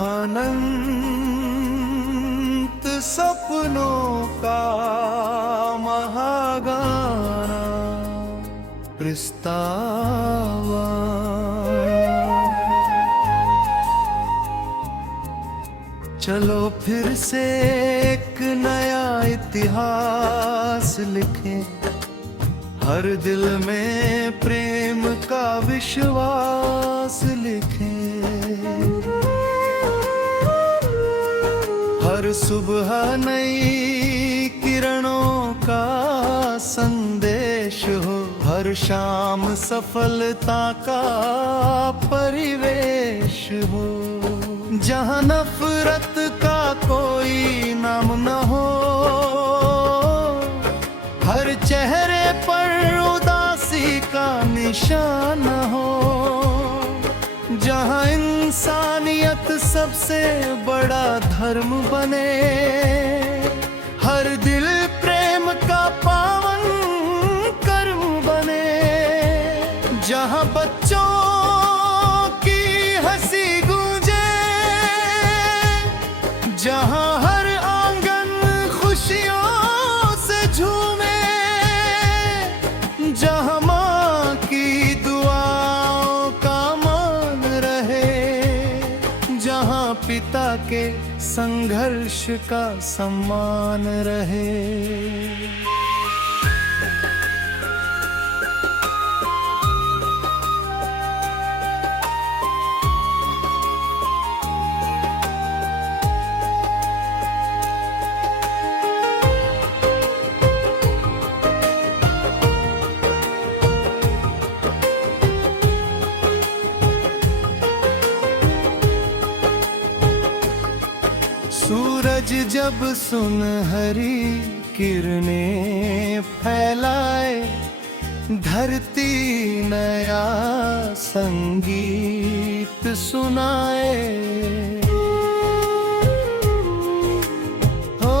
अनंत सपनों का महागाना प्रस्तावा। चलो फिर से एक नया इतिहास लिखें, हर दिल में प्रेम का विश्वास लिखें। हर सुबह नई किरणों का संदेश हो, हर शाम सफलता का परिवेश हो। जहाँ नफरत का कोई नाम न हो, हर चेहरे पर उदासी का निशान हो। जहाँ इंसानियत सबसे बड़ा धर्म बने, हर दिल प्रेम का पावन कर्म बने। जहाँ बच्चों की हंसी गूंजे, जहाँ हर आंगन खुशियों से झूमे, जहाँ माँ की दुआओं का मान रहे, जहाँ पिता के संघर्ष का सम्मान रहे। सूरज जब सुनहरी किरणें फैलाए, धरती नया संगीत सुनाए। हो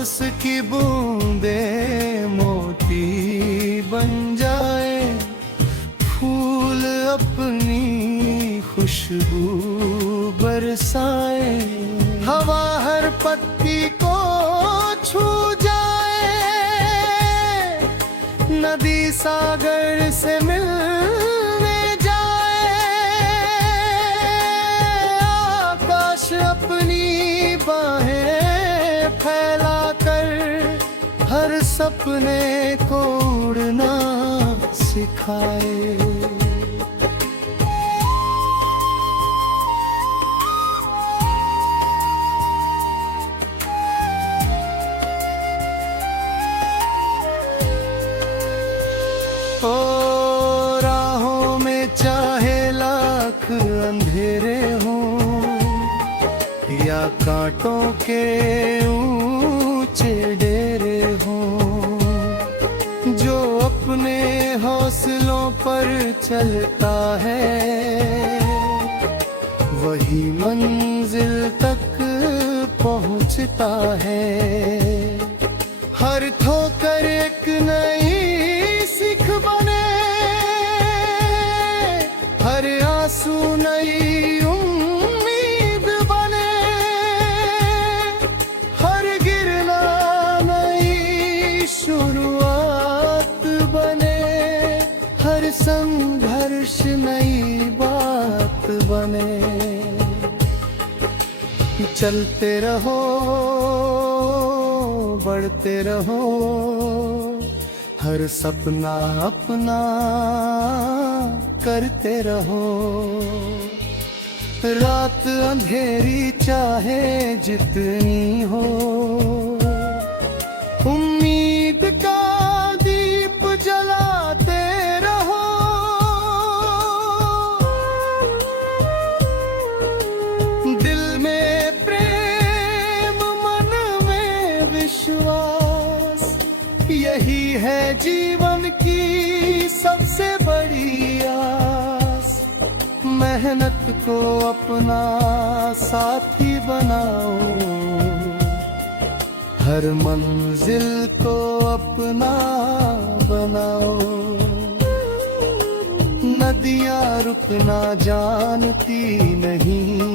उसकी बूंदें मोती बन जाए, फूल अपनी खुशबू बरसाए। हवा हर पत्ती को छू जाए, नदी सागर से मिलने जाए। आकाश अपनी बाहें फैलाकर हर सपने को उड़ना सिखाए। ओ राहों में चाहे लाख अंधेरे हों, या कांटों के ऊंचे डेरे हों, जो अपने हौसलों पर चलता है, वही मंजिल तक पहुंचता है। हर ठोकर एक नई सीख बने, हर आंसू नई उम्मीद बने। हर गिरना नई शुरुआत बने, हर संघर्ष नई बात बने। चलते रहो, बढ़ते रहो, हर सपना अपना करते रहो। रात अंधेरी चाहे जितनी हो, उम्मीद का दीप जलाते रहो। दिल में प्रेम, मन में विश्वास, यही है जीवन की सबसे बड़ी आस। मेहनत को अपना साथी बनाओ, हर मंजिल को अपना बनाओ। नदियां रुकना जानती नहीं,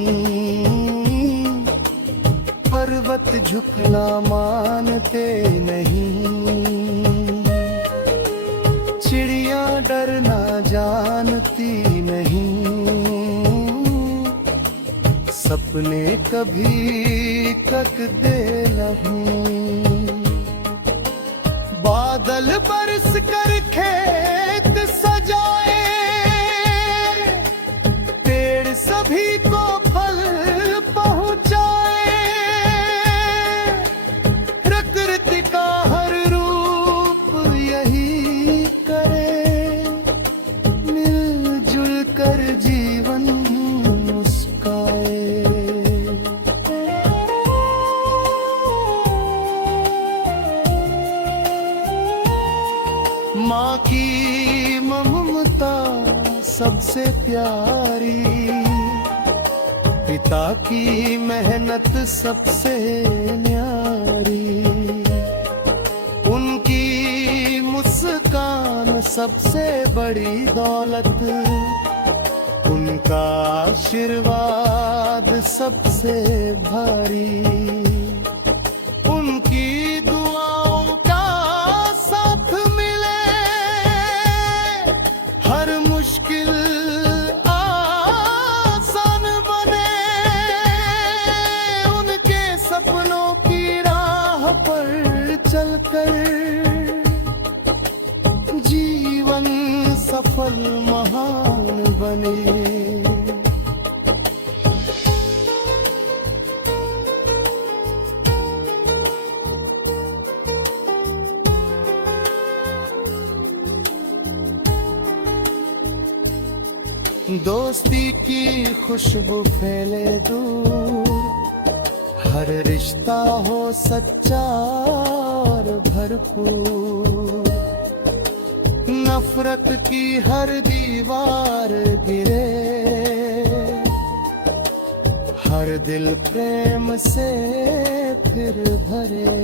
पर्वत झुकना मानते नहीं, चिड़िया डरना जानती नहीं, सपने कभी तकते नहीं। बादल बरस कर खेत सजाए, पेड़ सभी को फल पहुंचाए, प्रकृति का हर रूप यही करे, मिलजुल कर जीवन मुस्काए। माँ की ममता सबसे प्यारी, पिता की मेहनत सबसे न्यारी, उनकी मुस्कान सबसे बड़ी दौलत, उनका आशीर्वाद सबसे भारी, उनकी दुआओं का साथ मिले, हर मुश्किल आसान बने, उनके सपनों की राह पर चलकर जीवन सफल महान बने। दोस्ती की खुशबू फैले दूर, हर रिश्ता हो सच्चा और भरपूर, नफरत की हर दीवार गिरे, हर दिल प्रेम से फिर भरे,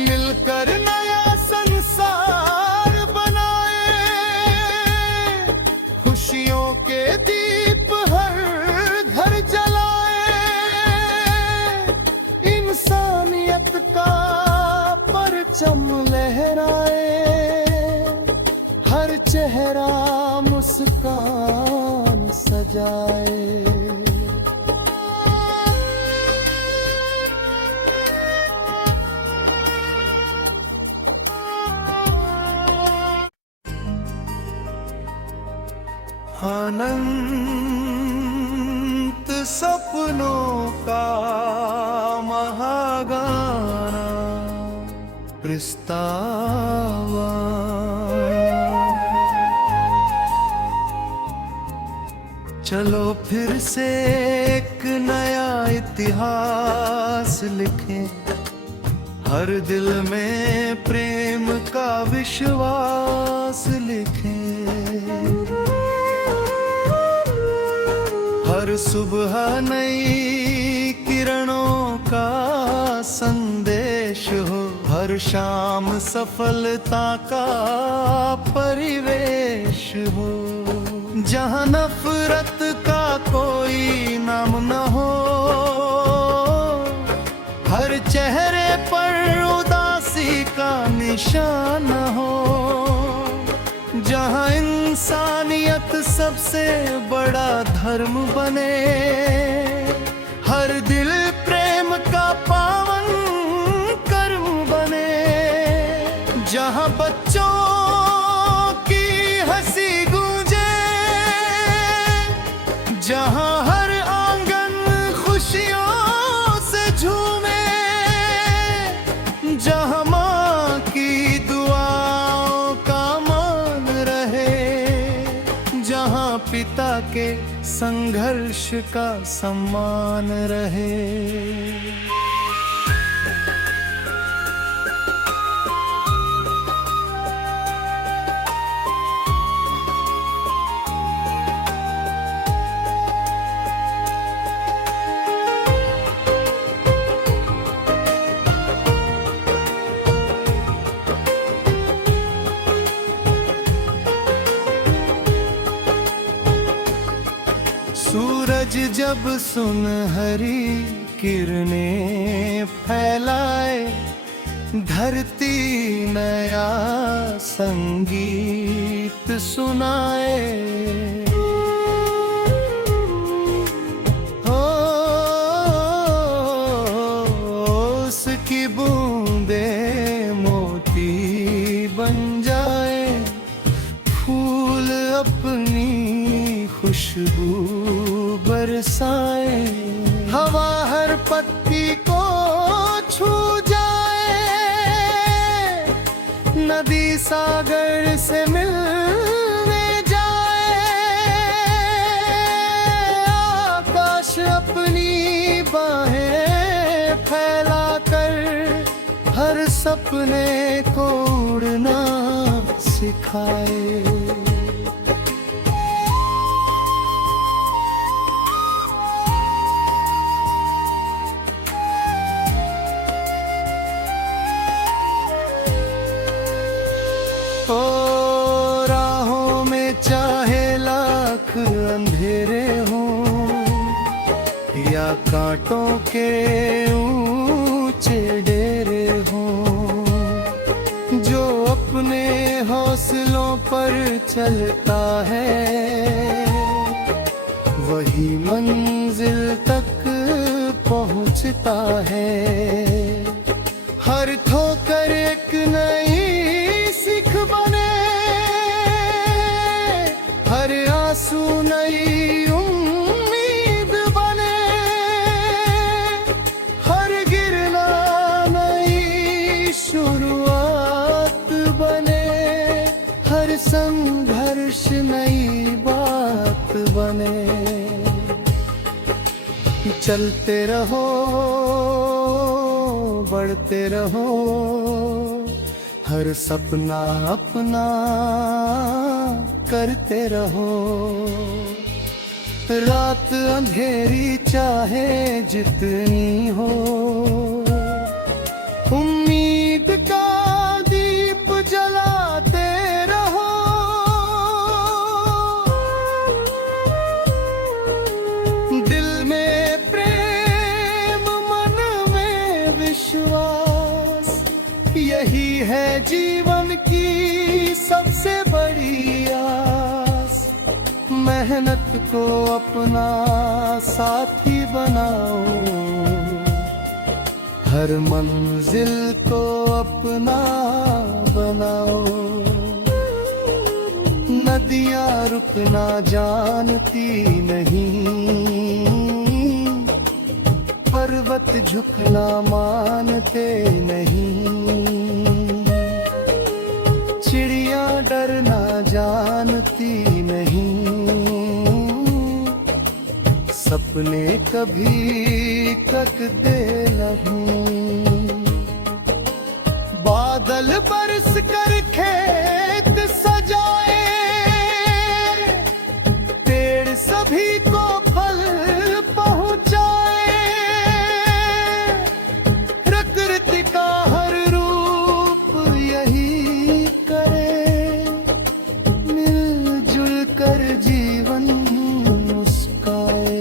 मिलकर नया संसार बनाए, खुशियों के दीप हर घर जलाए, इंसानियत का परचम लहराए, हर चेहरा मुस्कान सजाए। अनंत सपनों का महागाना प्रस्तावा, चलो फिर से एक नया इतिहास लिखें, हर दिल में प्रेम का विश्वास लिखें, हर सुबह नई किरणों का संदेश हो, हर शाम सफलता का परिवेश हो, जहाँ नफरत का कोई नाम न हो, हर चेहरे पर उदासी का निशान हो, जहाँ इंसानियत सबसे बड़ा धर्म बने, हर दिल प्रेम का पावन कर्म बने, जहाँ बच्चों की हंसी गूंजे, जहाँ हर आंगन खुशियों से झूमे, जहाँ माँ की दुआओं का मान रहे, जहाँ पिता के संघर्ष का सम्मान रहे। सूरज जब सुनहरी किरणें फैलाए, धरती नया संगीत सुनाए। हो उसकी बूंदे मोती बन जाए, फूल अपनी खुशबू बरसाए। हवा हर पत्ती को छू जाए, नदी सागर से मिलने जाए। आकाश अपनी बाहें फैलाकर हर सपने को उड़ना सिखाए। ओ राहों में चाहे लाख अंधेरे हों, या कांटों के ऊंचे डेरे हों, जो अपने हौसलों पर चलता है, वही मंजिल तक पहुंचता है। हर ठोकर एक नई सीख बने, हर आंसू नई उम्मीद बने, हर गिरना नई शुरुआत बने, हर संघर्ष नई बात बने। चलते रहो, बढ़ते रहो, हर सपना अपना करते रहो। रात अंधेरी चाहे जितनी हो, उम्मीद का दीप जलाते रहो। दिल में प्रेम, मन में विश्वास, यही है जीवन की सबसे बड़ी आस। मेहनत को अपना साथी बनाओ, हर मंजिल को अपना बनाओ। नदियां रुकना जानती नहीं, पर्वत झुकना मानते नहीं, चिड़िया डरना जानती नहीं, सपने कभी तकते नहीं। बादल बरस कर खेत सजाए, पेड़ सभी को फल पहुंचाए। प्रकृति का हर रूप यही करे, मिलजुल कर जीवन मुस्काए।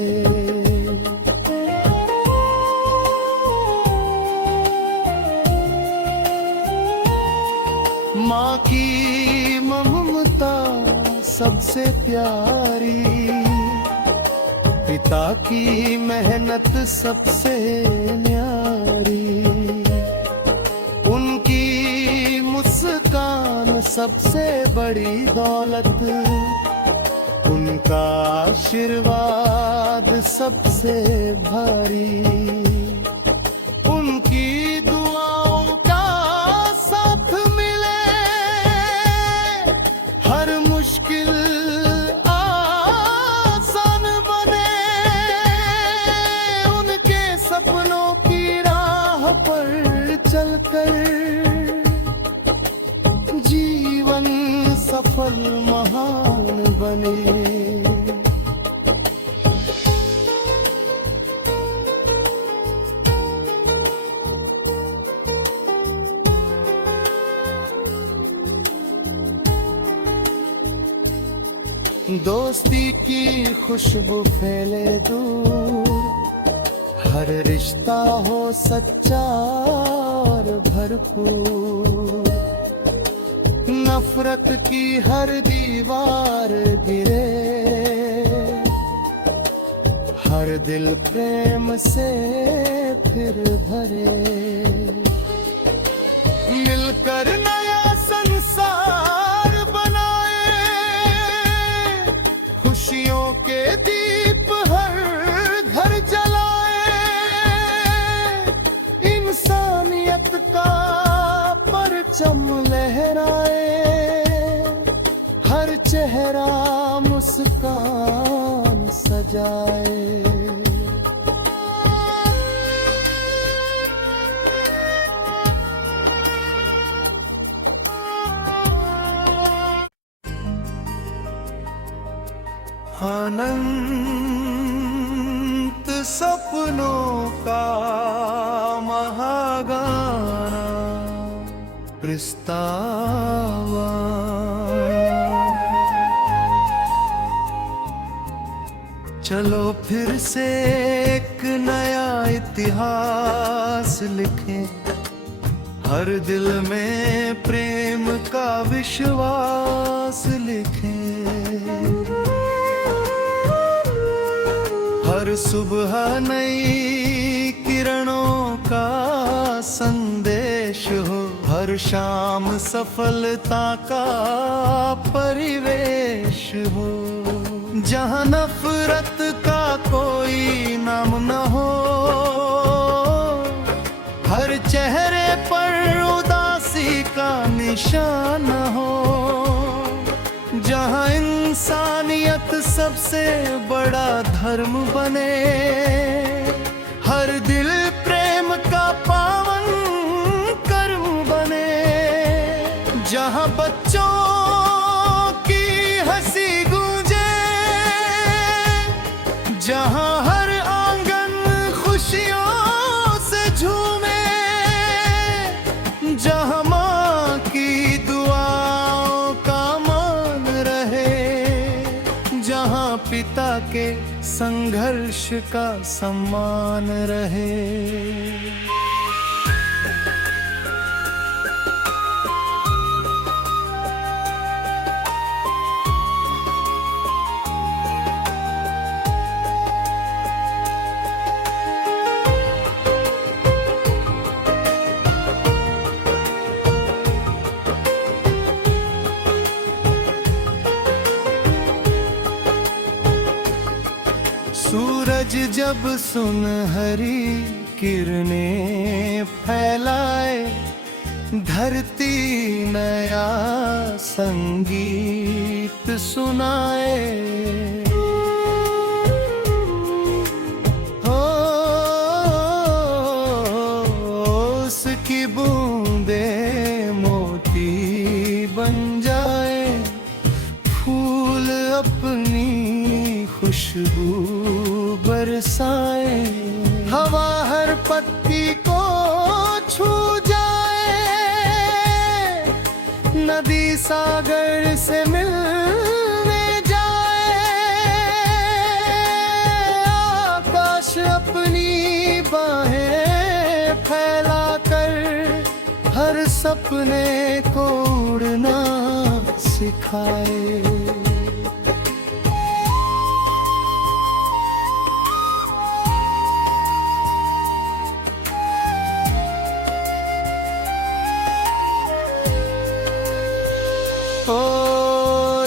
माँ की ममता सबसे प्यारी, पिता की मेहनत सबसे न्यारी, उनकी मुस्कान सबसे बड़ी दौलत, उनका आशीर्वाद सबसे भारी। उनकी दुआओं का साथ मिले, हर मुश्किल आसान बने। उनके सपनों की राह पर चलकर जीवन सफल महान बने। दोस्ती की खुशबू फैले दूर, हर रिश्ता हो सच्चा और भरपूर। नफरत की हर दीवार गिरे, हर दिल प्रेम से फिर भरे। मिलकर नया संसार बनाए, खुशियों के दीप हर घर जलाए। इंसानियत का परचम लहराए, हर चेहरा मुस्कान सजाए। अनंत सपनों का महागाना प्रस्तावा, चलो फिर से एक नया इतिहास लिखें, हर दिल में प्रेम का विश्वास लिखें। हर सुबह नई किरणों का संदेश हो, हर शाम सफलता का परिवेश हो। जहाँ नफरत का कोई नाम न हो, हर चेहरे पर उदासी का निशान हो। जहाँ इंसानियत सबसे बड़ा धर्म बने, हर दिल प्रेम का पावन कर्म बने। जहाँ बच्चों की हंसी गूंजे, जहाँ हर आंगन खुशियों से झूमे। जहाँ माँ की दुआओं का मान रहे, जहाँ पिता के संघर्ष का सम्मान रहे। सूरज जब सुनहरी किरणें फैलाए, धरती नया संगीत सुनाए। हो उसकी बूंदें मोती बन जाए, फूल अपनी खुशबू बरसाए। हवा हर पत्ती को छू जाए, नदी सागर से मिलने जाए। आकाश अपनी बाहें फैलाकर हर सपने को उड़ना सिखाए।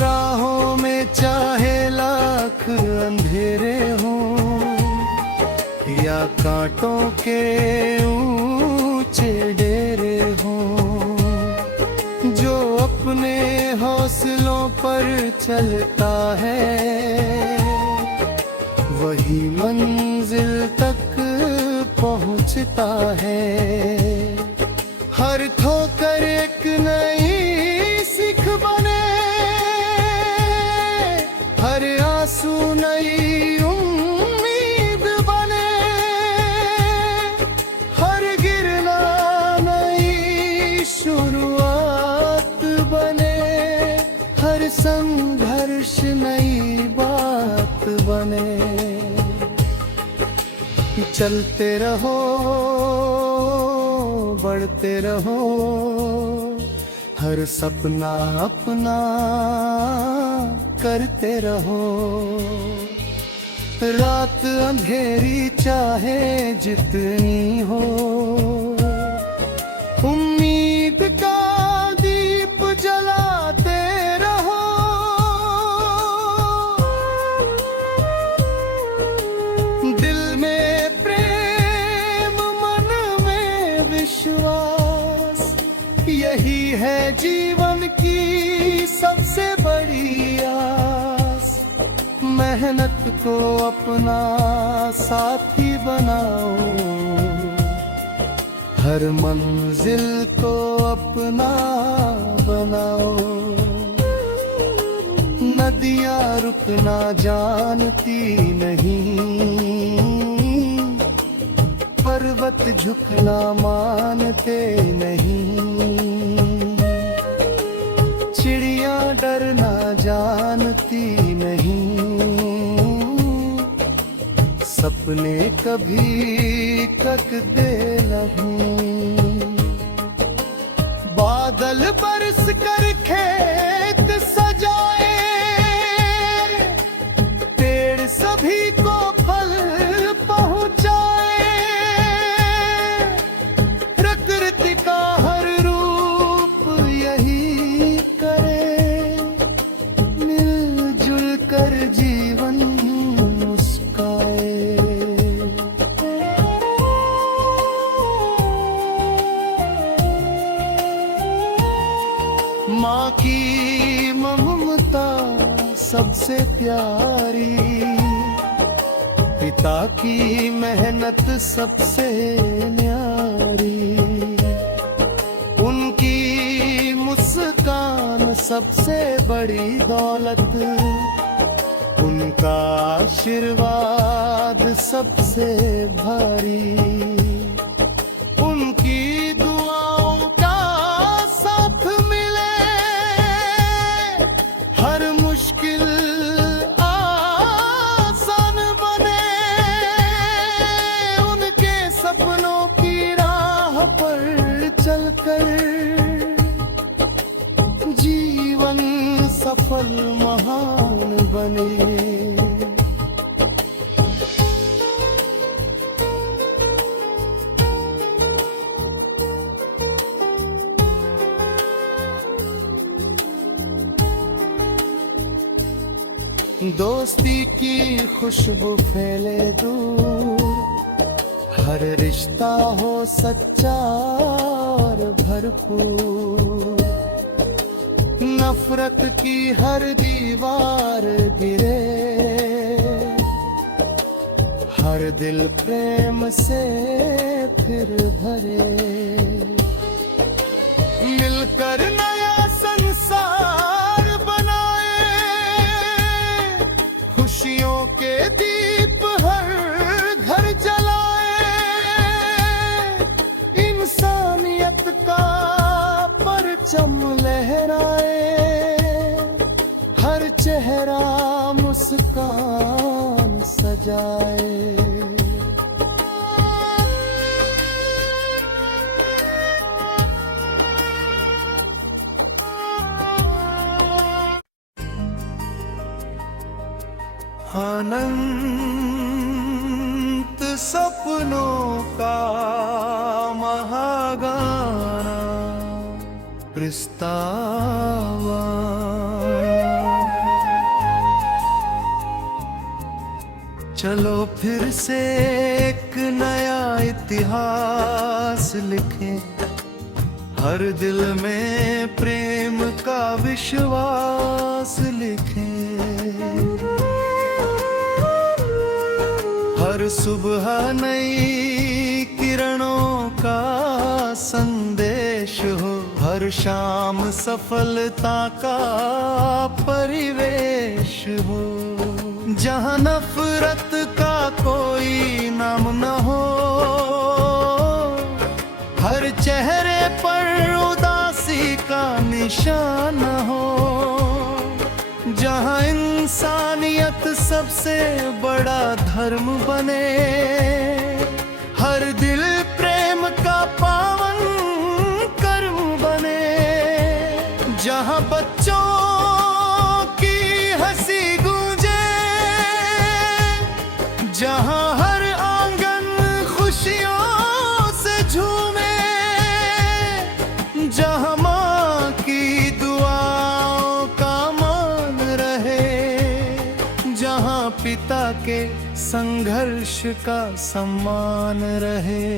राहों में चाहे लाख अंधेरे हों, या कांटों के ऊंचे डेरे हों। जो अपने हौसलों पर चलता है, वही मंजिल तक पहुंचता है। हर ठोकर एक नई सीख बने, हर आंसू नई उम्मीद बने। हर गिरना नई शुरुआत बने, हर संघर्ष संघर्ष नई बात बने। चलते रहो, बढ़ते रहो, हर सपना अपना करते रहो। रात अंधेरी चाहे जितनी हो, उम्मीद का दीप जलाते रहो। दिल में प्रेम, मन में विश्वास, यही है जीवन की सबसे बड़ी आस। मेहनत को अपना साथी बनाओ, हर मंजिल को अपना बनाओ। नदियाँ रुकना जानती नहीं, पर्वत झुकना मानते नहीं। चिड़िया डरना जानती नहीं, सपने कभी ककते नहीं। बादल बरस कर खेत सजाए, पेड़ सभी को फल पहुंचाए। प्रकृति का हर रूप यही करे, मिलजुल कर जीवन मुस्काए। माँ की ममता सबसे प्यारी, पिता की मेहनत सबसे न्यारी। उनकी मुस्कान सबसे बड़ी दौलत, उनका आशीर्वाद सबसे भारी। उनकी दुआओं का साथ मिले, हर मुश्किल आसान बने। उनके सपनों की राह पर चलकर जीवन सफल महान बने। दोस्ती की खुशबू फैले दूर, हर रिश्ता हो सच्चा और भरपूर। नफरत की हर दीवार गिरे, हर दिल प्रेम से फिर भरे। मिलकर नया संसार बनाए, खुशियों के दीप हर घर जलाए। इंसानियत का परचम लहराए, हर चेहरा मुस्कान सजाए। अनंत सपनों का महागाना प्रस्तावा, चलो फिर से एक नया इतिहास लिखें। हर दिल में प्रेम का विश्वास लिखें। हर सुबह नई किरणों का संदेश हो, हर शाम सफलता का परिवेश हो। जहाँ नफरत का कोई नाम न हो, हर चेहरे पर उदासी का निशान हो। जहाँ सबसे बड़ा धर्म बने। हर दिल प्रेम का पावन कर्म बने। जहाँ बच्चों की हंसी गूंजे, जहाँ हर आंगन खुशियों से झूमे, जहाँ माँ की दुआओं का मान रहे, जहाँ पिता के संघर्ष का सम्मान रहे।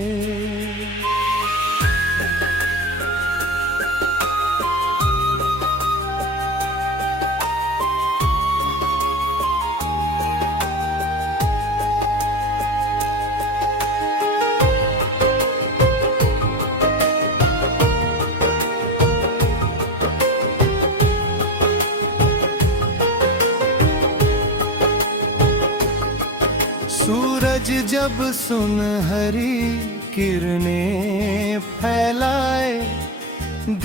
सूरज जब सुनहरी किरणें फैलाए,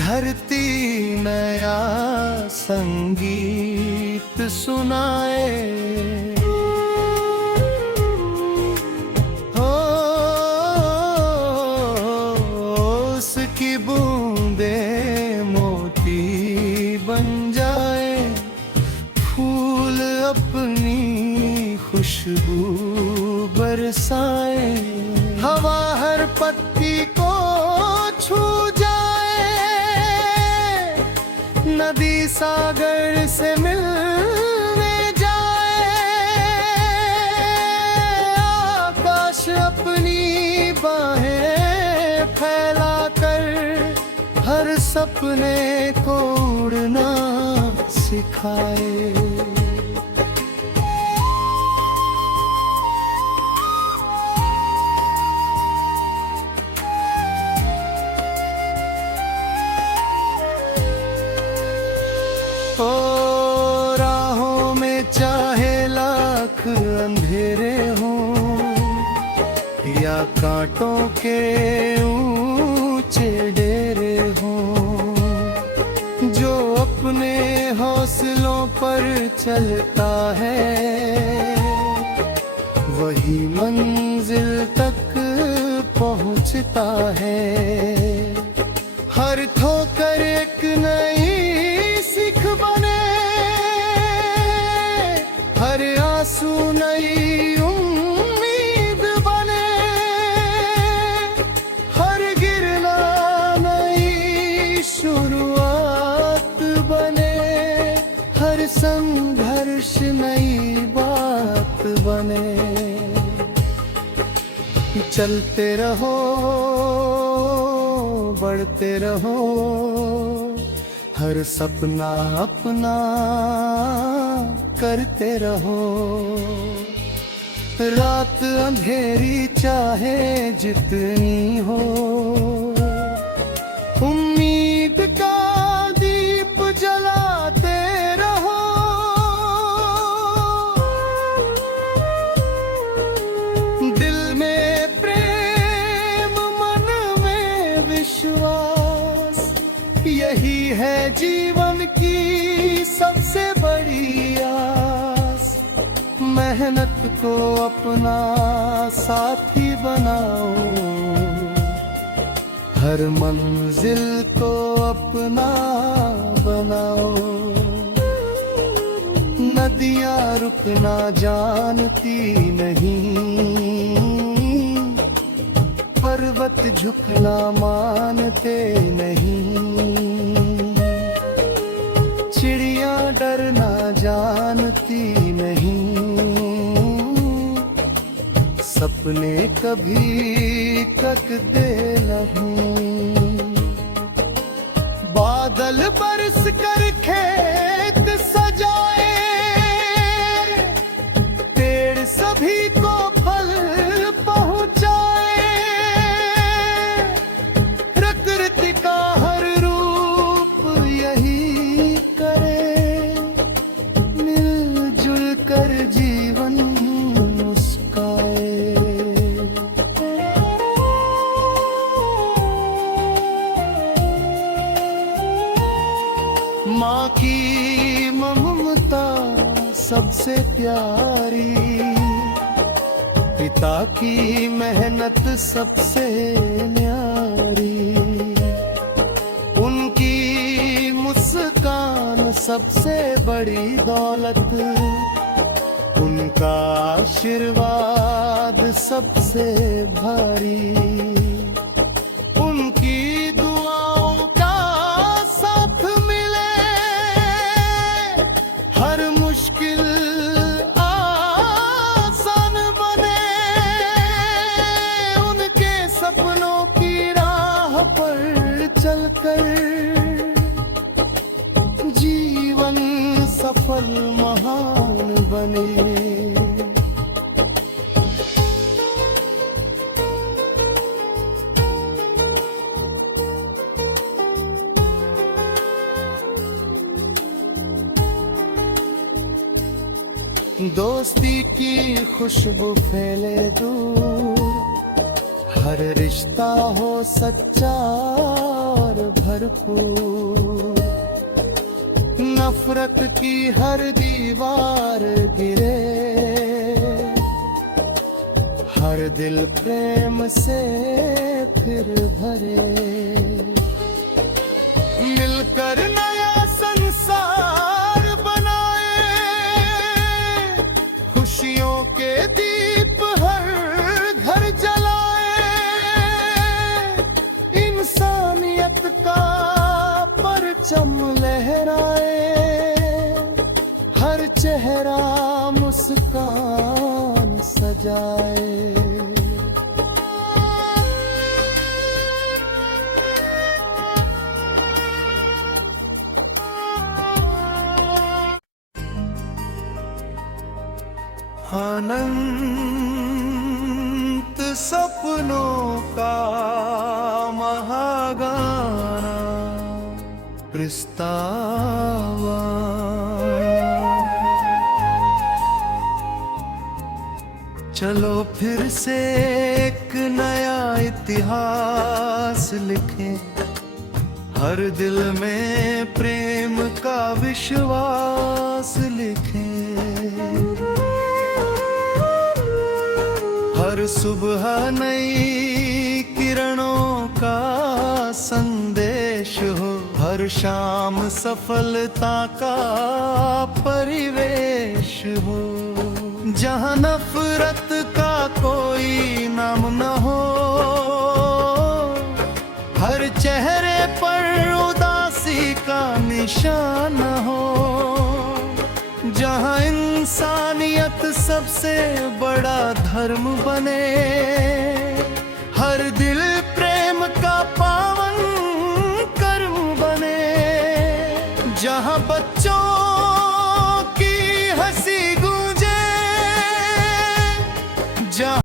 धरती नया संगीत सुनाए। हो उसकी बूंदें मोती बन जाए, फूल अपनी खुशबू बरसाए। हवा हर पत्ती को छू जाए, नदी सागर से मिलने जाए। आकाश अपनी बाहें फैलाकर हर सपने को उड़ना सिखाए। ओ राहों में चाहे लाख अंधेरे हों, या कांटों के ऊंचे डेरे हों, जो अपने हौसलों पर चलता है, वही मंजिल तक पहुंचता है। हर ठोकर एक नई बने, हर आंसू नई उम्मीद बने, हर गिरना नई शुरुआत बने, हर संघर्ष नई बात बने। चलते रहो, बढ़ते रहो, हर सपना अपना करते रहो। रात अंधेरी चाहे जितनी हो, उम्मीद का दीप जलाते रहो। दिल में प्रेम, मन में विश्वास, यही है जीवन की सबसे बड़ी आस। मेहनत को अपना साथी बनाओ, हर मंजिल को अपना बनाओ। नदियाँ रुकना जानती नहीं, पर्वत झुकना मानते नहीं, चिड़िया डरना जानती नहीं, सपने कभी तकते नहीं। बादल बरस कर खेत सजाए, पेड़ सभी को फल पहुंचाए, प्रकृति का हर रूप यही करे, मिलजुल कर जीवन मुस्काए। माँ की सबसे प्यारी, पिता की मेहनत सबसे न्यारी, उनकी मुस्कान सबसे बड़ी दौलत, उनका आशीर्वाद सबसे भारी, उनकी दुआओं का साथ मिले, हर मुश्किल आसान बने, उनके सपनों की राह पर चलकर जीवन सफल महान बने। दोस्ती की खुशबू फैले दूर, हर रिश्ता हो सच्चा और भरपूर, नफरत की हर दीवार गिरे, हर दिल प्रेम से फिर भरे, मिलकर नया संसार बनाए, खुशियों के दीप हर घर जलाए, इंसानियत का परचम लहराए, हर चेहरा मुस्कान सजाए। अनंत सपनों का महागाना प्रस्तावा, चलो फिर से एक नया इतिहास लिखें, हर दिल में प्रेम का विश्वास लिखें, हर सुबह नई किरणों का संदेश हो, हर शाम सफलता का परिवेश हो, जहाँ नफरत का कोई नाम न हो, हर चेहरे पर उदासी का निशान हो, जहाँ इंसानियत सबसे बड़ा धर्म बने, हर दिल प्रेम का पावन कर्म बने, जहाँ बच्चों